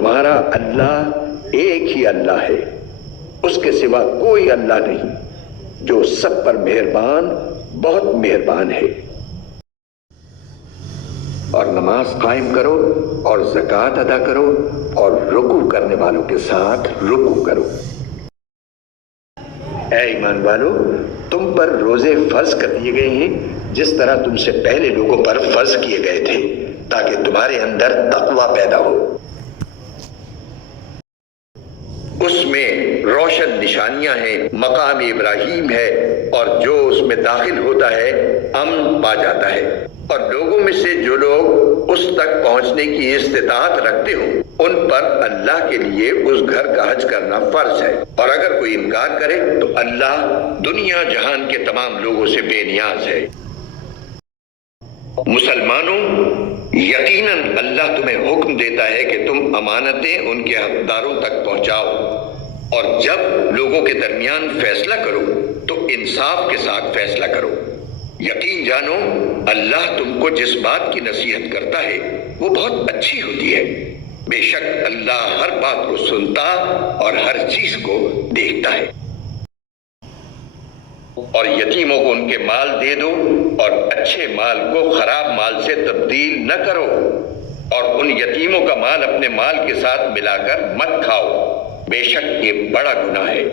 تمہارا اللہ ایک ہی اللہ ہے، اس کے سوا کوئی اللہ نہیں، جو سب پر مہربان، بہت مہربان ہے۔ اور نماز قائم کرو اور زکوٰۃ ادا کرو اور رکوع کرنے والوں کے ساتھ رکوع کرو۔ اے ایمان والو، تم پر روزے فرض کر دیے گئے ہیں جس طرح تم سے پہلے لوگوں پر فرض کیے گئے تھے، تاکہ تمہارے اندر تقویٰ پیدا ہو۔ اس میں روشن نشانیاں ہیں، مقام ابراہیم ہے، اور جو اس میں داخل ہوتا ہے امن پا جاتا ہے۔ اور لوگوں میں سے جو لوگ اس تک پہنچنے کی استطاعت رکھتے ہوں ان پر اللہ کے لیے اس گھر کا حج کرنا فرض ہے، اور اگر کوئی انکار کرے تو اللہ دنیا جہان کے تمام لوگوں سے بے نیاز ہے۔ مسلمانوں، یقیناً اللہ تمہیں حکم دیتا ہے کہ تم امانتیں ان کے حقداروں تک پہنچاؤ، اور جب لوگوں کے درمیان فیصلہ کرو تو انصاف کے ساتھ فیصلہ کرو۔ یقین جانو اللہ تم کو جس بات کی نصیحت کرتا ہے وہ بہت اچھی ہوتی ہے، بے شک اللہ ہر بات کو سنتا اور ہر چیز کو دیکھتا ہے۔ اور یتیموں کو ان کے مال دے دو، اور اچھے مال کو خراب مال سے تبدیل نہ کرو، اور ان یتیموں کا مال اپنے مال کے ساتھ ملا کر مت کھاؤ، بے شک یہ بڑا گناہ ہے۔